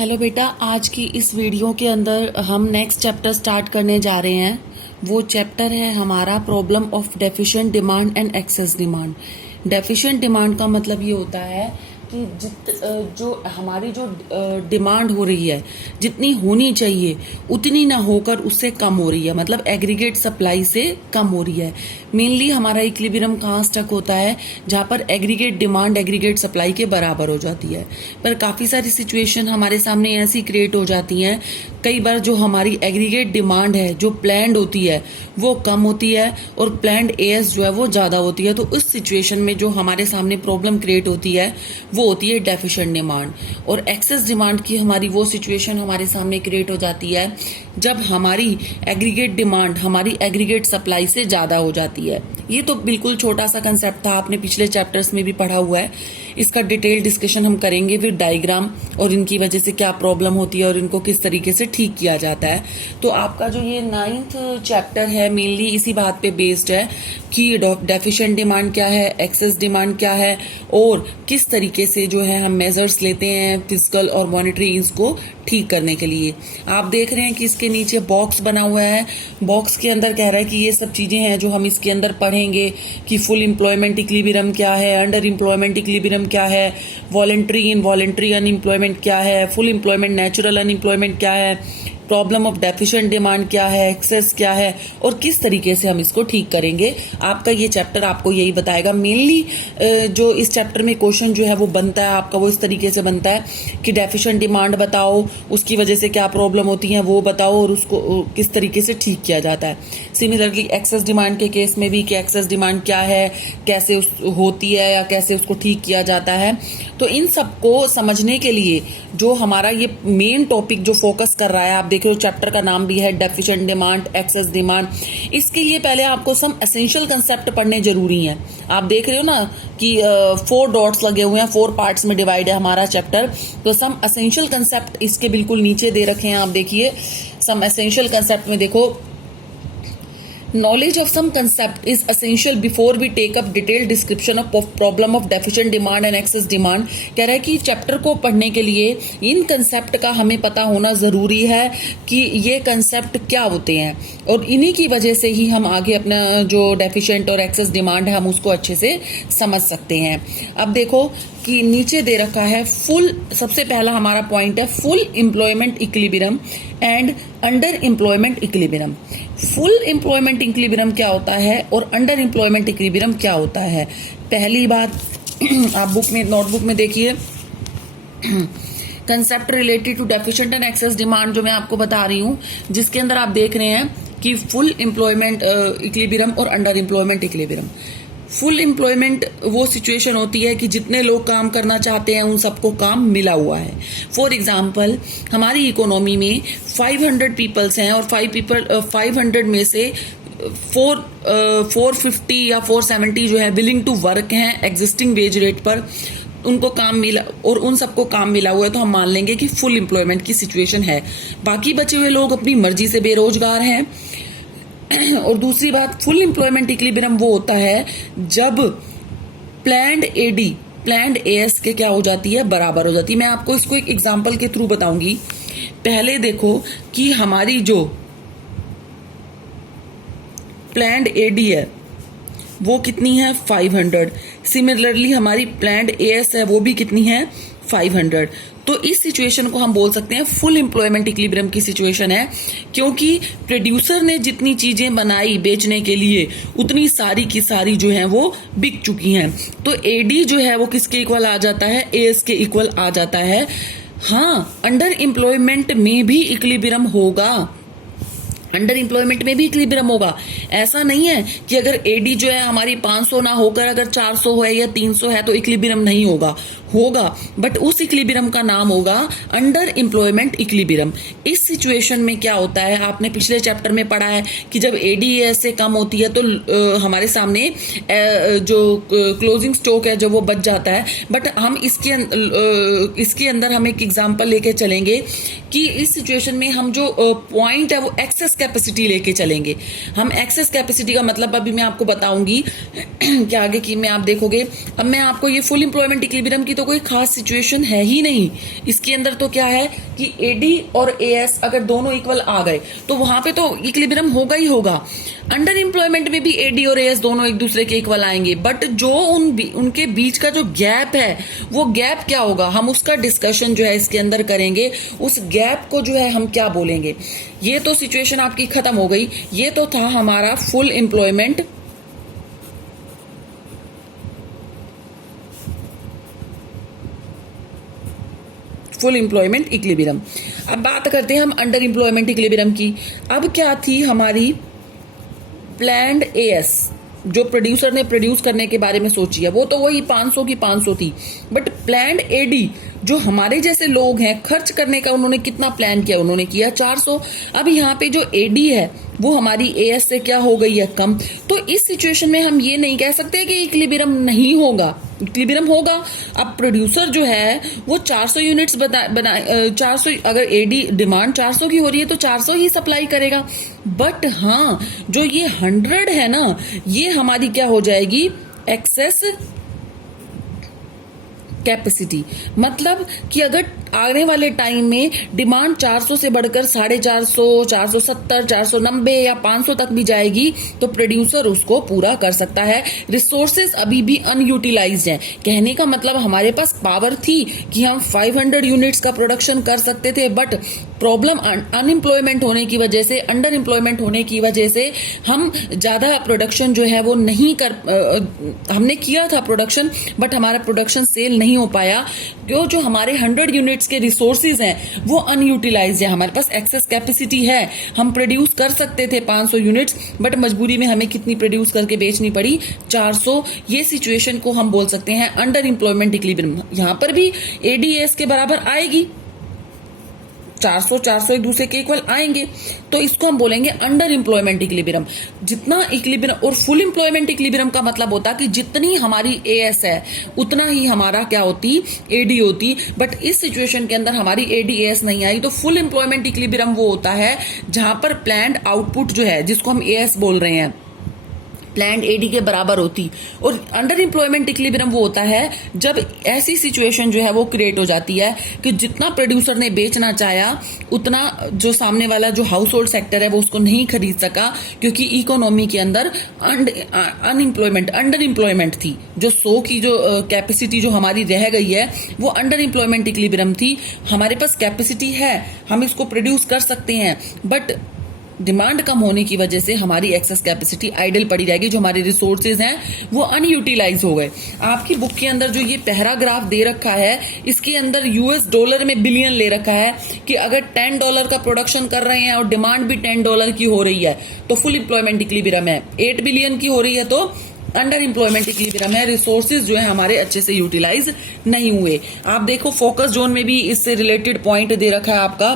Hello बेटा, आज की इस वीडियो के अंदर हम नेक्स्ट चैप्टर स्टार्ट करने जा रहे हैं। वो चैप्टर है हमारा problem of deficient demand and excess demand. Deficient demand का मतलब ये होता है कि जो हमारी जो डिमांड हो रही है, जितनी होनी चाहिए उतनी ना होकर उससे कम हो रही है, मतलब एग्रीगेट सप्लाई से कम हो रही है। मेनली हमारा इक्विलिब्रियम कहाँ स्टक होता है, जहाँ पर एग्रीगेट डिमांड एग्रीगेट सप्लाई के बराबर हो जाती है। पर काफ़ी सारी सिचुएशन हमारे सामने ऐसी क्रिएट हो जाती हैं, कई बार जो हमारी एग्रीगेट डिमांड है जो प्लान्ड होती है वो कम होती है और प्लान्ड एएस जो है वो ज़्यादा होती है। तो उस सिचुएशन में जो हमारे सामने प्रॉब्लम क्रिएट होती है वो होती है डेफिशिएंट डिमांड। और एक्सेस डिमांड की हमारी वो सिचुएशन हमारे सामने क्रिएट हो जाती है जब हमारी एग्रीगेट डिमांड हमारी एग्रीगेट सप्लाई से ज़्यादा हो जाती है। ये तो बिल्कुल छोटा सा कंसेप्ट था, आपने पिछले चैप्टर्स में भी पढ़ा हुआ है। इसका डिटेल डिस्कशन हम करेंगे विद डायग्राम और इनकी वजह से क्या प्रॉब्लम होती है और इनको किस तरीके से ठीक किया जाता है। तो आपका जो ये 9th चैप्टर है मेनली इसी बात पे बेस्ड है कि डेफिशिएंट डिमांड क्या है, एक्सेस डिमांड क्या है और किस तरीके से जो है हम मेजर्स लेते हैं फिजिकल और मॉनेटरी इसको ठीक करने के लिए। आप देख रहे हैं कि इसके नीचे बॉक्स बना हुआ है। बॉक्स के अंदर कह रहा है कि ये सब चीजें हैं जो हम इसके अंदर पढ़ेंगे कि फुल एम्प्लॉयमेंट इक्विलिब्रियम क्या है, अंडर एम्प्लॉयमेंट इक्विलिब्रियम क्या है, वॉलंटरी इनवॉलंटरी अनएम्प्लॉयमेंट क्या है, फुल एम्प्लॉयमेंट नेचुरल अनएम्प्लॉयमेंट क्या है, प्रॉब्लम ऑफ डेफिशिएंट डिमांड क्या है, एक्सेस क्या है और किस तरीके से हम इसको ठीक करेंगे। आपका ये चैप्टर आपको यही बताएगा। मेनली जो इस चैप्टर में क्वेश्चन जो है वो बनता है आपका वो इस तरीके से बनता है कि डेफिशिएंट डिमांड बताओ, उसकी वजह से क्या प्रॉब्लम होती है वो बताओ और उसको किस तरीके से ठीक किया जाता है। सिमिलरली एक्सेस डिमांड के केस में भी कि एक्सेस डिमांड क्या है, कैसे होती है या कैसे उसको ठीक किया जाता है। तो इन सबको समझने के लिए जो हमारा ये मेन टॉपिक जो फोकस कर रहा है, आप देख रहे हो चैप्टर का नाम भी है डेफिशिएंट डिमांड एक्सेस डिमांड। इसके लिए पहले आपको सम एसेंशियल कंसेप्ट पढ़ने जरूरी हैं। आप देख रहे हो ना कि 4 डॉट्स लगे हुए हैं, 4 पार्ट्स में डिवाइड है हमारा चैप्टर। तो सम एसेंशियल कंसेप्ट इसके बिल्कुल नीचे दे रखे हैं, आप देखिए। सम एसेंशियल कंसेप्ट में देखो, knowledge of some concept is essential before we take up detailed description of problem of deficient demand and excess demand। कह रहा है कि चैप्टर को पढ़ने के लिए इन कंसेप्ट का हमें पता होना जरूरी है कि ये कंसेप्ट क्या होते हैं और इन्हीं की वजह से ही हम आगे अपना जो डेफिशिएंट और एक्सेस डिमांड है हम उसको अच्छे से समझ सकते हैं। अब देखो कि नीचे दे रखा है फुल, सबसे पहला हमारा पॉइंट है full employment equilibrium and under employment equilibrium. Full employment equilibrium क्या होता है और अंडर एम्प्लॉयमेंट इक्विलिब्रियम क्या होता है। पहली बात आप बुक में नोटबुक में देखिए, concept related to deficient and excess demand जो मैं आपको बता रही हूँ, जिसके अंदर आप देख रहे हैं कि फुल एम्प्लॉयमेंट इक्विलिब्रियम और under employment equilibrium. Full employment वो सिचुएशन होती है कि जितने लोग काम करना चाहते हैं उन सबको काम मिला हुआ है। फॉर एग्जाम्पल हमारी इकोनॉमी में 500 पीपल्स हैं और 500 में से 450 या 470 जो है विलिंग टू वर्क हैं एग्जिस्टिंग वेज रेट पर, उनको काम मिला और उन सबको काम मिला हुआ है, तो हम मान लेंगे कि फुल एम्प्लॉयमेंट की सिचुएशन है। बाकी बचे हुए लोग अपनी मर्जी से बेरोजगार हैं। और दूसरी बात, फुल एम्प्लॉयमेंट इक्विलिब्रियम वो होता है जब प्लान्ड एडी प्लान्ड एएस के क्या हो जाती है, बराबर हो जाती है। मैं आपको इसको एक एग्जांपल के थ्रू बताऊंगी। पहले देखो कि हमारी जो प्लान्ड एडी है वो कितनी है, 500। सिमिलरली हमारी प्लान्ड एएस है वो भी कितनी है, 500। तो इस सिचुएशन को हम बोल सकते हैं फुल एम्प्लॉयमेंट इक्विलिब्रियम की सिचुएशन है, क्योंकि प्रोड्यूसर ने जितनी चीजें बनाई बेचने के लिए उतनी सारी की सारी जो है वो बिक चुकी हैं। तो एडी जो है वो किसके इक्वल आ जाता है, एएस के इक्वल आ जाता है। हाँ, अंडर एम्प्लॉयमेंट में भी इक्विलिब्रियम होगा, अंडर एम्प्लॉयमेंट में भी इक्विलिब्रियम होगा। ऐसा नहीं है कि अगर एडी जो है हमारी 500 ना होकर अगर 400 है या 300 है तो इक्विलिब्रियम नहीं होगा, बट उस इक्विलिब्रियम का नाम होगा अंडर एम्प्लॉयमेंट इक्विलिब्रियम। इस सिचुएशन में क्या होता है, आपने पिछले चैप्टर में पढ़ा है कि जब एडी से कम होती है तो हमारे सामने जो क्लोजिंग स्टॉक है जो वो बच जाता है। बट हम इसके अंदर हम एक एग्जांपल लेके चलेंगे कि इस सिचुएशन में हम जो पॉइंट है वो एक्सेस कैपेसिटी लेके चलेंगे। हम एक्सेस कैपेसिटी का मतलब अभी मैं आपको बताऊंगी कि आगे की में आप देखोगे। अब मैं आपको ये फुल एम्प्लॉयमेंट इक्विलिब्रियम की तो कोई खास सिचुएशन है ही नहीं। इसके अंदर तो क्या है कि एडी और एएस अगर दोनों इक्वल आ गए तो वहां पे तो इक्विलिब्रियम होगा ही होगा। अंडर एम्प्लॉयमेंट में भी एडी और एएस दोनों एक दूसरे के इक्वल आएंगे, बट जो उनके बीच का जो गैप है वो गैप क्या होगा, हम उसका डिस्कशन जो है इसके अंदर करेंगे। उस गैप को जो है हम क्या बोलेंगे। ये तो सिचुएशन आपकी खत्म हो गई। ये तो था हमारा फुल एम्प्लॉयमेंट इक्विलिब्रियम। अब बात करते हैं हम अंडर एम्प्लॉयमेंट इक्विलिब्रियम की। अब क्या थी हमारी प्लान्ड एएस, जो प्रोड्यूसर ने प्रोड्यूस करने के बारे में सोची है, वो तो वही 500 की 500 थी। बट प्लान्ड एडी, जो हमारे जैसे लोग हैं, खर्च करने का उन्होंने कितना प्लान किया, उन्होंने किया 400। अब यहाँ पे जो एडी है वो हमारी एएस से क्या हो गई है, कम। तो इस सिचुएशन में हम ये नहीं कह सकते कि इक्विलिब्रियम नहीं होगा, इक्विलिब्रियम होगा। अब प्रोड्यूसर जो है वो 400 यूनिट्स बना 400, अगर एडी डिमांड 400 की हो रही है तो 400 ही सप्लाई करेगा। बट हाँ, जो ये 100 है ना, ये हमारी क्या हो जाएगी, एक्सेस कैपेसिटी। मतलब कि अगर आने वाले टाइम में डिमांड 400 से बढ़कर 450, 470, 490 या 500 तक भी जाएगी तो प्रोड्यूसर उसको पूरा कर सकता है। रिसोर्सेज अभी भी अनयूटिलाइज्ड हैं। कहने का मतलब हमारे पास पावर थी कि हम 500 यूनिट्स का प्रोडक्शन कर सकते थे, बट प्रॉब्लम अनएम्प्लॉयमेंट होने की वजह से, अंडर एम्प्लॉयमेंट होने की वजह से हम ज्यादा प्रोडक्शन जो है वो नहीं हमने किया था प्रोडक्शन, बट हमारा प्रोडक्शन सेल नहीं हो पाया। जो हमारे 100 यूनिट्स के रिसोर्सेज हैं वो अनयूटिलाइज्ड है। हमारे पास एक्सेस कैपेसिटी है, हम प्रोड्यूस कर सकते थे 500 यूनिट्स, बट मजबूरी में हमें कितनी प्रोड्यूस करके बेचनी पड़ी, 400। ये सिचुएशन को हम बोल सकते हैं अंडर एम्प्लॉयमेंट इक्विलिब्रियम। यहां पर भी एडीएस के बराबर आएगी, 400 एक दूसरे के इक्वल आएंगे, तो इसको हम बोलेंगे अंडर एम्प्लॉयमेंट इक्विलिब्रियम। जितना इक्विलिब्रियम, और फुल एम्प्लॉयमेंट इक्विलिब्रियम का मतलब होता है कि जितनी हमारी एएस है उतना ही हमारा क्या होती, एडी होती। बट इस सिचुएशन के अंदर हमारी एडी एएस नहीं आई, तो फुल एम्प्लॉयमेंट इक्विलिब्रियम वो होता है जहां पर प्लान्ड आउटपुट जो है, जिसको हम एएस बोल रहे हैं, प्लान्ड एडी के बराबर होती। और अंडर एम्प्लॉयमेंट इक्विलिब्रियम वो होता है जब ऐसी सिचुएशन जो है वो क्रिएट हो जाती है कि जितना प्रोड्यूसर ने बेचना चाहा उतना जो सामने वाला जो हाउस होल्ड सेक्टर है वो उसको नहीं खरीद सका, क्योंकि इकोनॉमी के अंदर अंडर एम्प्लॉयमेंट थी। जो 100 की जो कैपेसिटी जो हमारी रह गई है वो अंडर एम्प्लॉयमेंट इक्विलिब्रियम थी। हमारे पास कैपेसिटी है, हम इसको प्रोड्यूस कर सकते हैं, बट डिमांड कम होने की वजह से हमारी एक्सेस कैपेसिटी आइडल पड़ी रहेगी। जो हमारे रिसोर्सेज हैं वो अनयूटिलाइज हो गए। आपकी बुक के अंदर जो ये पैराग्राफ दे रखा है, इसके अंदर यूएस डॉलर में बिलियन ले रखा है कि अगर $10 का प्रोडक्शन कर रहे हैं और डिमांड भी $10 की हो रही है तो फुल एम्प्लॉयमेंट इक्विलिब्रियम है। 8 बिलियन की हो रही है तो अंडर एम्प्लॉयमेंट इक्विलिब्रियम है। रिसोर्सेज जो है हमारे अच्छे से यूटिलाइज नहीं हुए। आप देखो फोकस जोन में भी इससे रिलेटेड पॉइंट दे रखा है आपका।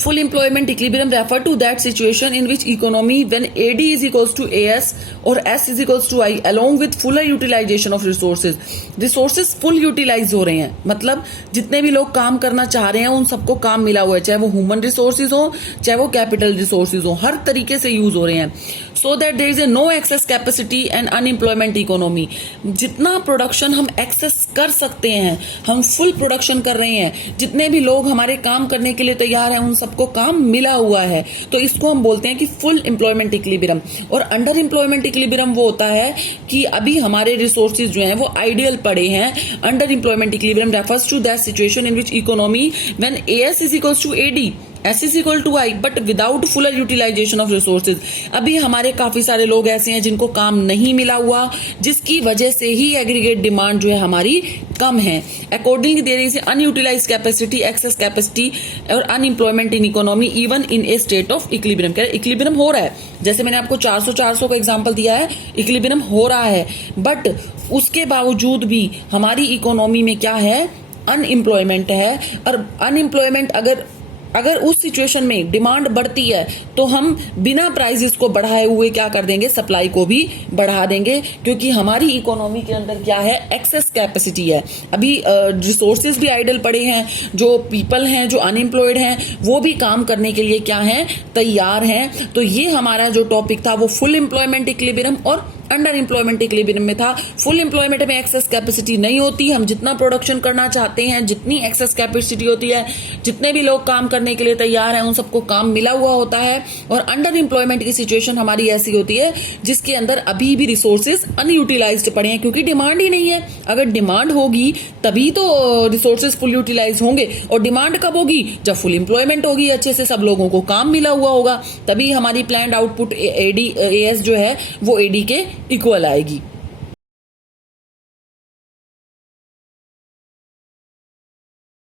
Full employment equilibrium refer to that situation in which economy when AD is equals to AS or S is equals to I along with fuller utilization of resources. Resources full utilize हो रहे हैं, मतलब जितने भी लोग काम करना चाह रहे हैं उन सबको काम मिला हुआ है, चाहे वो ह्यूमन रिसोर्सेज हो चाहे वो कैपिटल रिसोर्सेज हो, हर तरीके से यूज हो रहे हैं। So that there is a no excess capacity and unemployment economy. जितना प्रोडक्शन हम एक्सेस कर सकते हैं हम फुल प्रोडक्शन कर रहे हैं, जितने भी लोग हमारे काम करने के लिए तैयार हैं उन सबको काम मिला हुआ है, तो इसको हम बोलते हैं कि फुल एम्प्लॉयमेंट इक्विलिब्रियम। और अंडर एम्प्लॉयमेंट इक्विलिब्रियम वो होता है कि अभी हमारे रिसोर्सेज जो हैं वो आइडियल पड़े हैं। Underemployment equilibrium refers to that situation in which economy when AS is equals to AD, S is equal to I but without fuller utilization of resources। अभी हमारे काफी सारे लोग ऐसे हैं जिनको काम नहीं मिला हुआ, जिसकी वजह से ही एग्रीगेट डिमांड जो है हमारी कम है। Accordingly there is unutilise capacity, excess capacity और unemployment in economy even in a state of equilibrium. कह रहे इक्विलिब्रियम हो रहा है, जैसे मैंने आपको 400 का एग्जाम्पल दिया है, इक्विलिब्रियम हो रहा है, बट उसके बावजूद भी हमारी इकोनॉमी में क्या है, अनएम्प्लॉयमेंट है। और अनएम्प्लॉयमेंट अगर उस सिचुएशन में डिमांड बढ़ती है तो हम बिना प्राइसेस को बढ़ाए हुए क्या कर देंगे, सप्लाई को भी बढ़ा देंगे, क्योंकि हमारी इकोनॉमी के अंदर क्या है, एक्सेस कैपेसिटी है। अभी रिसोर्सेज भी आइडल पड़े हैं, जो पीपल हैं जो अनएम्प्लॉयड हैं वो भी काम करने के लिए क्या है, तैयार हैं। तो ये हमारा जो टॉपिक था वो फुल एम्प्लॉयमेंट इक्विलिब्रियम और अंडर एम्प्लॉयमेंट इक्विलिब्रियम में था। फुल एम्प्लॉयमेंट में एक्सेस कैपेसिटी नहीं होती, हम जितना प्रोडक्शन करना चाहते हैं, जितनी एक्सेस कैपेसिटी होती है, जितने भी लोग काम करने के लिए तैयार हैं, उन सबको काम मिला हुआ होता है। और अंडर एम्प्लॉयमेंट की सिचुएशन हमारी ऐसी होती है जिसके अंदर अभी भी रिसोर्सेज अनयूटिलाइज्ड पड़े हैं, क्योंकि डिमांड ही नहीं है। अगर डिमांड होगी तभी तो रिसोर्सेज फुल यूटिलाइज होंगे, और डिमांड कब होगी? जब फुल एम्प्लॉयमेंट होगी, अच्छे से सब लोगों को काम मिला हुआ होगा, तभी हमारी प्लान्ड आउटपुट एडी एएस जो है वो एडी के इक्वल आएगी।